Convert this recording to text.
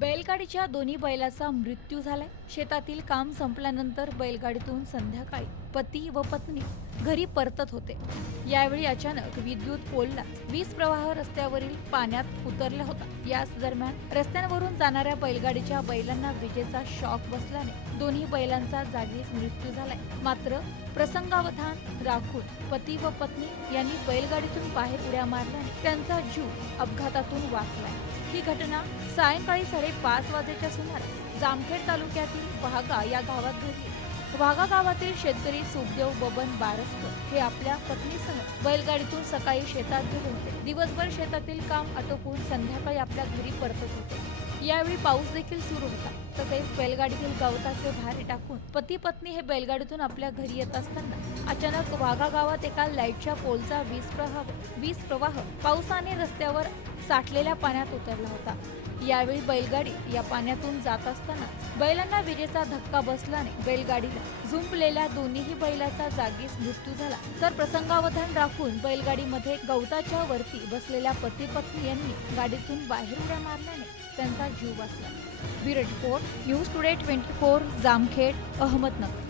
बैलगाडीच्या दोन्ही बैलाचा मृत्यू झालाय. शेतातील काम संपल्यानंतर बैलगाडीतून संध्याकाळी पती व पत्नी घरी परतत होते. यावेळी अचानक विद्युत पोलला वीज प्रवाह रस्त्यावरील पाण्यात उतरला होता. याच दरम्यान रस्त्यांवरून जाणाऱ्या बैलगाडीच्या बैलांना विजेचा शॉक बसल्याने दोन्ही बैलांचा जागीच मृत्यू झालाय. मात्र प्रसंगावधान राखून पती व पत्नी यांनी बैलगाडीतून बाहेर उड्या मारल्याने त्यांचा जीव अपघातातून वाचलाय. ही घटना सायंकाळी साडेपाच वाजेच्या सुमारास जामखेड तालुक्यातील वाघा या गावात घडली वाघा गावातील शेतकरी सुखदेव बबन बारसकर हे आपल्या पत्नीसह बैलगाडीतून सकाळी शेतात गेले होते. दिवसभर शेतातील काम आटोपून संध्याकाळी आपल्या घरी परतत होते. यावेळी पाऊस देखील सुरू होता. तसेच बैलगाडीतील गवताचे भारे टाकून पती पत्नी हे बैलगाडीतून आपल्या घरी येत असताना अचानक वाघा गावात एका लाईटच्या पोलचा वीज प्रवाह वीज प्रवाह पावसाने रस्त्यावर साठलेल्या पाण्यात उतरला होता. यावेळी बैलगाडी या पाण्यातून जात असताना बैलांना विजेचा धक्का बसल्याने बैलगाडीला झुंपलेल्या दोन्हीही बैलाचा जागीच मृत्यू झाला. तर प्रसंगावधान राखून बैलगाडीमध्ये गवताच्या वरती बसलेल्या पती पत्नी यांनी गाडीतून बाहेर उड्या मारल्याने त्यांचा जीव वाचला. Bureau report news today twenty four Jamkhed Ahmednagar.